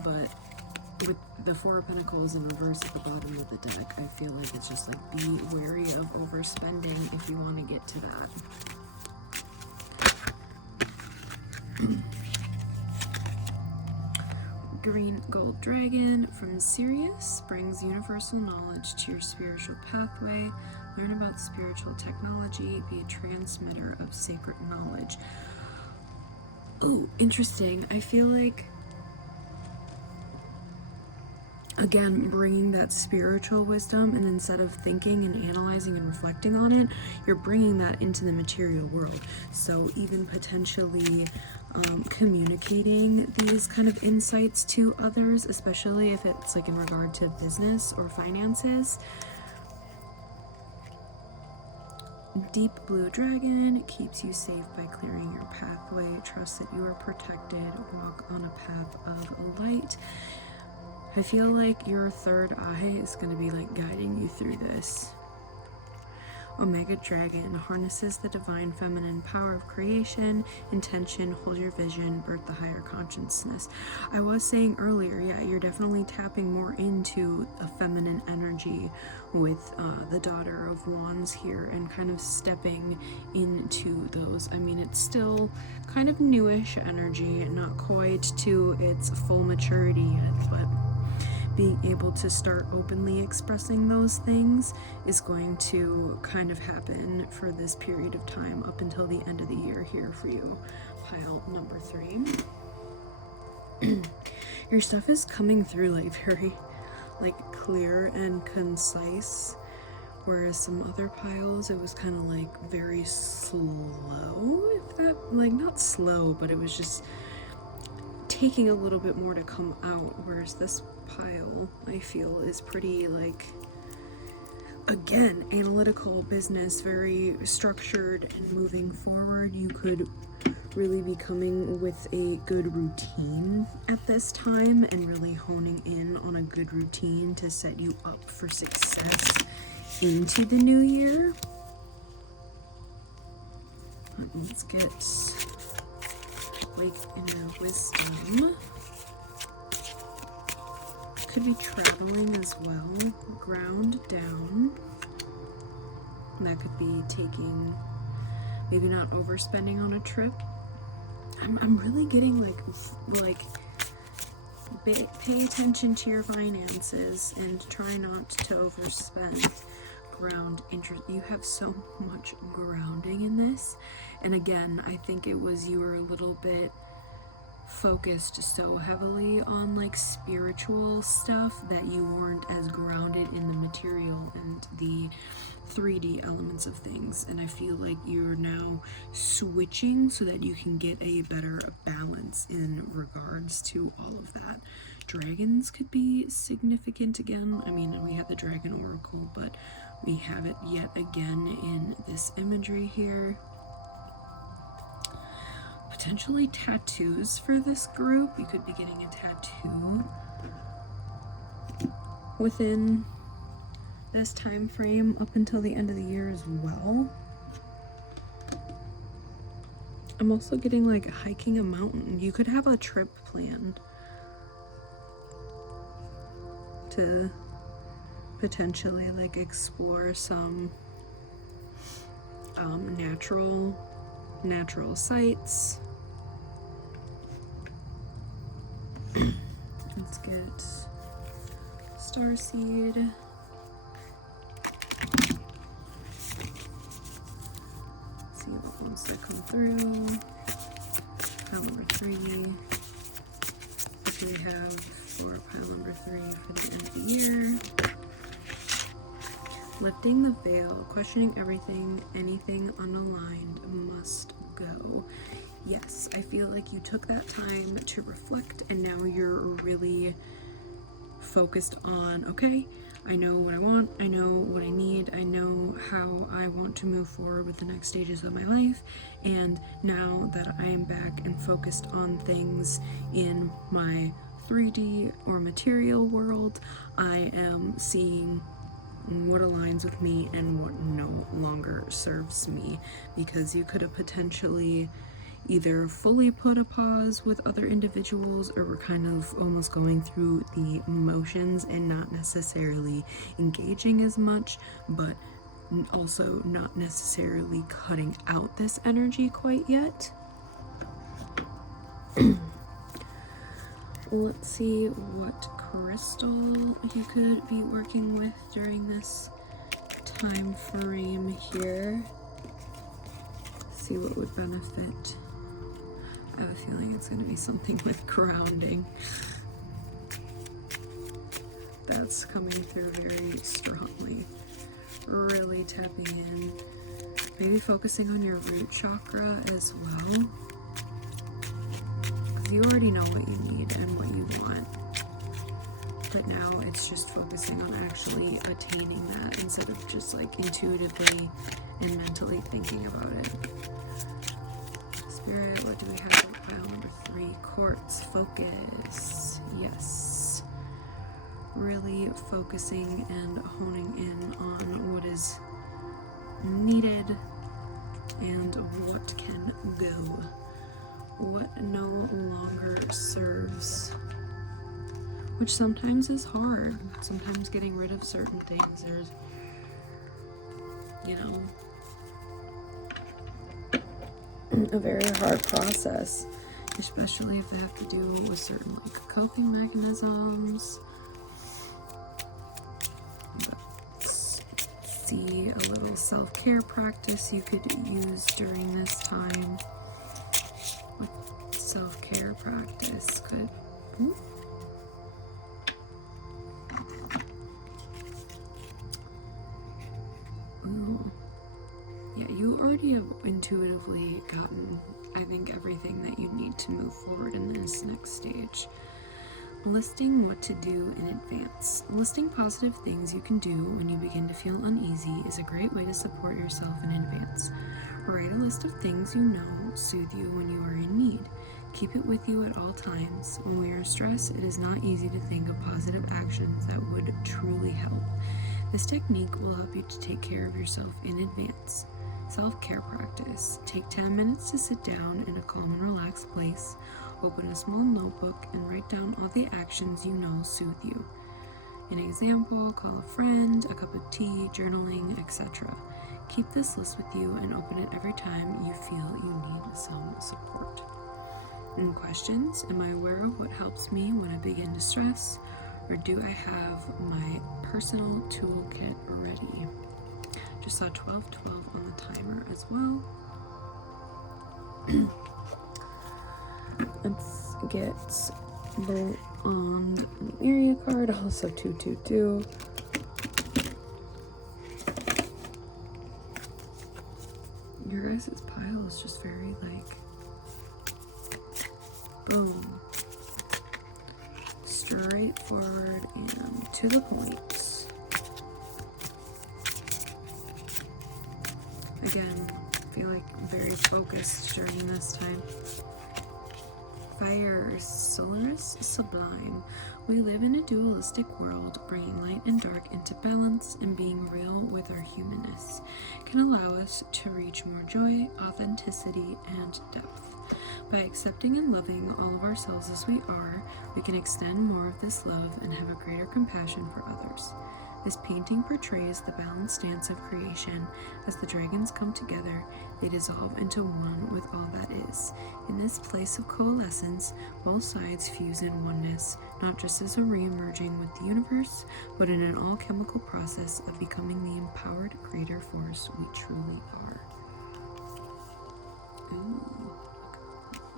But with the 4 of Pentacles in reverse at the bottom of the deck, I feel like it's just like be wary of overspending if you want to get to that. Green Gold Dragon from Sirius brings universal knowledge to your spiritual pathway. Learn about spiritual technology. Be a transmitter of sacred knowledge. Oh, interesting. I feel like, again, bringing that spiritual wisdom, and instead of thinking and analyzing and reflecting on it, you're bringing that into the material world. So even potentially communicating these kind of insights to others, especially if it's like in regard to business or finances. Deep Blue Dragon keeps you safe by clearing your pathway. Trust that you are protected. Walk on a path of light. I feel like your third eye is going to be like guiding you through this. Omega Dragon harnesses the divine feminine power of creation, intention, hold your vision, birth the higher consciousness. I was saying earlier, you're definitely tapping more into a feminine energy with the Daughter of Wands here, and kind of stepping into those. I mean, it's still kind of newish energy, not quite to its full maturity yet, but being able to start openly expressing those things is going to kind of happen for this period of time up until the end of the year here for you. Pile number 3. Your stuff is coming through like very clear and concise, whereas some other piles it was kind of like very slow, if that, like, not slow, but it was just taking a little bit more to come out, whereas this pile, I feel, is pretty, like, again, analytical business, very structured and moving forward. You could really be coming with a good routine at this time and really honing in on a good routine to set you up for success into the new year. Let's get Wake Inner Wisdom. Could be traveling as well. Ground down. And that could be taking, maybe not overspending on a trip. I'm really getting like pay attention to your finances and try not to overspend. Ground interest. You have so much grounding in this, and again, I think it was you were a little bit focused so heavily on like spiritual stuff that you weren't as grounded in the material and the 3D elements of things, and I feel like you're now switching so that you can get a better balance in regards to all of that. Dragons could be significant again. I mean, we have the Dragon Oracle, but we have it yet again in this imagery here. Potentially tattoos for this group. You could be getting a tattoo within this time frame up until the end of the year as well. I'm also getting like hiking a mountain. You could have a trip planned to potentially like explore some natural sites. Let's get Starseed. See what wants to come through. Pile number 3. What do we have for pile number 3 for the end of the year? Lifting the veil, questioning everything, anything unaligned must go. Yes, I feel like you took that time to reflect, and now you're really focused on, okay, I know what I want, I know what I need, I know how I want to move forward with the next stages of my life, and now that I am back and focused on things in my 3D or material world, I am seeing what aligns with me and what no longer serves me, because you could have potentially either fully put a pause with other individuals, or were kind of almost going through the motions and not necessarily engaging as much, but also not necessarily cutting out this energy quite yet. Let's see what crystal you could be working with during this time frame here. See what would benefit. I have a feeling it's going to be something with grounding. That's coming through very strongly. Really tapping in. Maybe focusing on your root chakra as well. Because you already know what you need and what you want. But now it's just focusing on actually attaining that instead of just like intuitively and mentally thinking about it. Spirit, what do we have for pile number 3? Quartz, focus. Yes. Really focusing and honing in on what is needed and what can go. What no longer serves. Which sometimes is hard. Sometimes getting rid of certain things, there's, you know, a very hard process, especially if they have to do with certain like coping mechanisms. Let's see a little self-care practice you could use during this time. What self-care practice could... Ooh. Yeah, you already have intuitively gotten I think, everything that you need to move forward in this next stage. Listing what to do in advance. Listing positive things you can do when you begin to feel uneasy is a great way to support yourself in advance. Write a list of things you know soothe you when you are in need. Keep it with you at all times. When we are stressed, it is not easy to think of positive actions that would truly help. This technique will help you to take care of yourself in advance. Self-care practice. Take 10 minutes to sit down in a calm and relaxed place. Open a small notebook and write down all the actions you know soothe you. An example, call a friend, a cup of tea, journaling, etc. Keep this list with you and open it every time you feel you need some support. And questions? Am I aware of what helps me when I begin to stress? Or do I have my personal toolkit ready? Just saw 12:12 on the timer as well. Let's get the area card, also 222. Your guys' pile is just very like, boom, straightforward and to the point. Again, I feel like very focused during this time. Fire, Solaris Sublime. We live in a dualistic world, bringing light and dark into balance, and being real with our humanness can allow us to reach more joy, authenticity, and depth. By accepting and loving all of ourselves as we are, we can extend more of this love and have a greater compassion for others. This painting portrays the balanced dance of creation. As the dragons come together, they dissolve into one with all that is. In this place of coalescence, both sides fuse in oneness, not just as a re-emerging with the universe, but in an alchemical process of becoming the empowered greater force we truly are.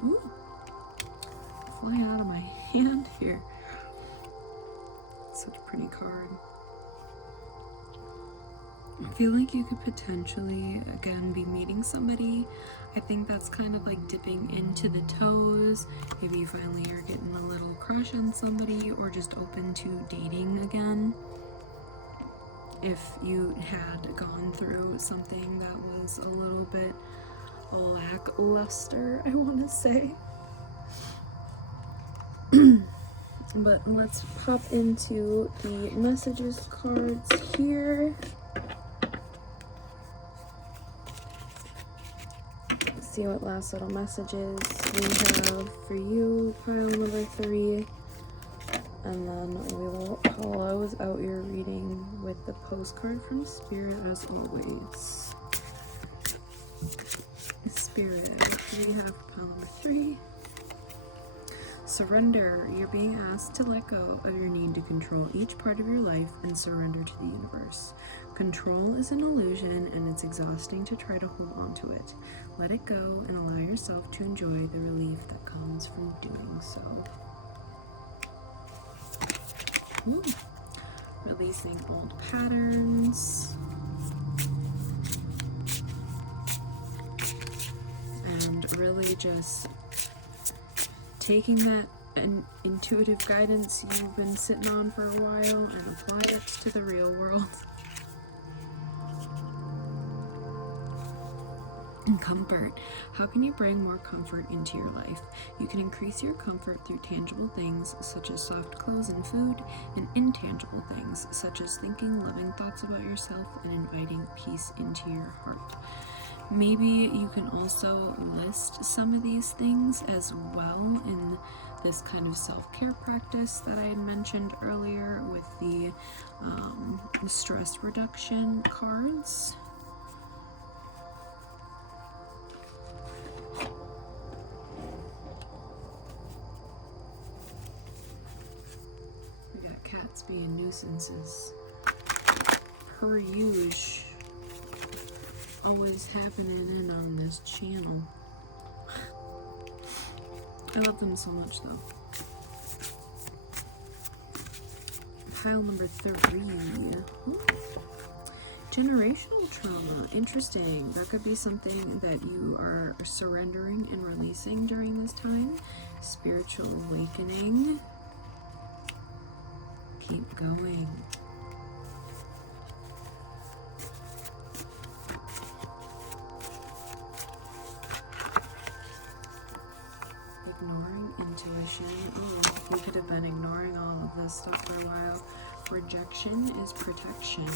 Ooh. Fly out of my hand here. Such a pretty card. I feel like you could potentially, again, be meeting somebody. I think that's kind of like dipping into the toes. Maybe you finally are getting a little crush on somebody, or just open to dating again. If you had gone through something that was a little bit lackluster, I want to say. But let's pop into the messages cards here. See what last little messages we have for you, pile number 3, and then we will close out your reading with the postcard from Spirit as always. Spirit, we have pile number 3. Surrender. You're being asked to let go of your need to control each part of your life and surrender to the universe. Control is an illusion, and it's exhausting to try to hold on to it. Let it go and allow yourself to enjoy the relief that comes from doing so. Ooh. Releasing old patterns. And really just taking that intuitive guidance you've been sitting on for a while and apply it to the real world. And comfort. How can you bring more comfort into your life? You can increase your comfort through tangible things such as soft clothes and food, and intangible things such as thinking loving thoughts about yourself and inviting peace into your heart. Maybe you can also list some of these things as well in this kind of self-care practice that I had mentioned earlier with the stress reduction cards. We got cats being nuisances. Per usual. Always happening in on this channel. I love them so much though. Pile number 3. Generational trauma. Interesting. That could be something that you are surrendering and releasing during this time. Spiritual awakening. Keep going. Ignoring intuition. Oh, you could have been ignoring all of this stuff for a while. Rejection is protection.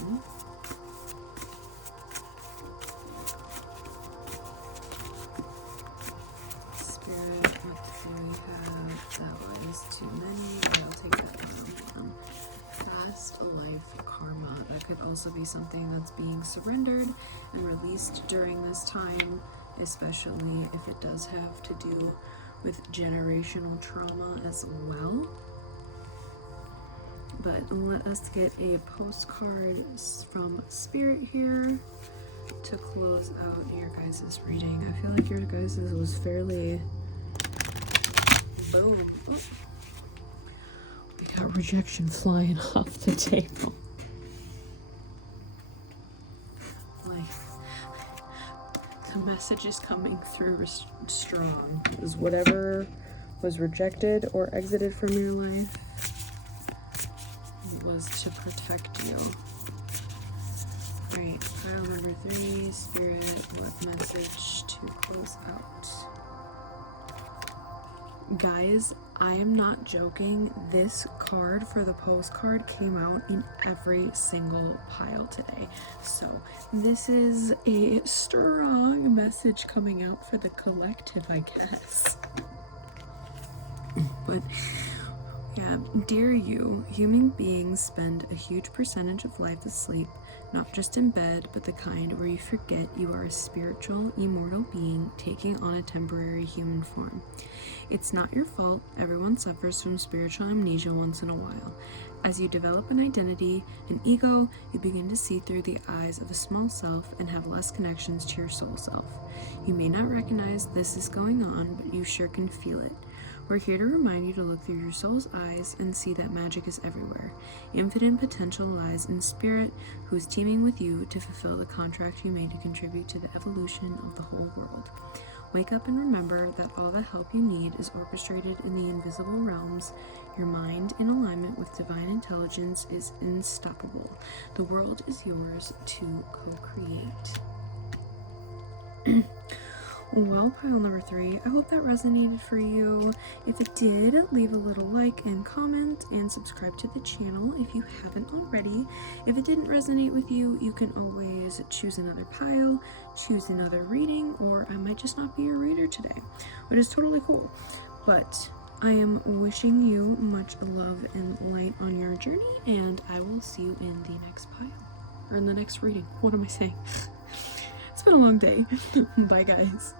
Spirit, what do we have? That was too many. I'll take that one. Past life karma. That could also be something that's being surrendered and released during this time, especially if it does have to do with generational trauma as well. But let us get a postcard from Spirit here to close out your guys' reading. I feel like your guys' was fairly boom. Oh. We got rejection flying off the table. Like, the message is coming through strong. Is whatever was rejected or exited from your life was to protect you. Right, pile number 3, Spirit, what message to close out? Guys, I am not joking. This card for the postcard came out in every single pile today. So this is a strong message coming out for the collective, I guess. But yeah, dear you, human beings spend a huge percentage of life asleep, not just in bed, but the kind where you forget you are a spiritual, immortal being taking on a temporary human form. It's not your fault. Everyone suffers from spiritual amnesia once in a while. As you develop an identity, an ego, you begin to see through the eyes of a small self and have less connections to your soul self. You may not recognize this is going on, but you sure can feel it. We're here to remind you to look through your soul's eyes and see that magic is everywhere. Infinite potential lies in Spirit, who is teaming with you to fulfill the contract you made to contribute to the evolution of the whole world. Wake up and remember that all the help you need is orchestrated in the invisible realms. Your mind, in alignment with divine intelligence, is unstoppable. The world is yours to co-create. Well, pile number 3, I hope that resonated for you. If it did, leave a little like and comment and subscribe to the channel if you haven't already. If it didn't resonate with you, you can always choose another pile, choose another reading, or I might just not be your reader today, which is totally cool. But I am wishing you much love and light on your journey, and I will see you in the next pile, or in the next reading. What am I saying? It's been a long day. Bye, guys.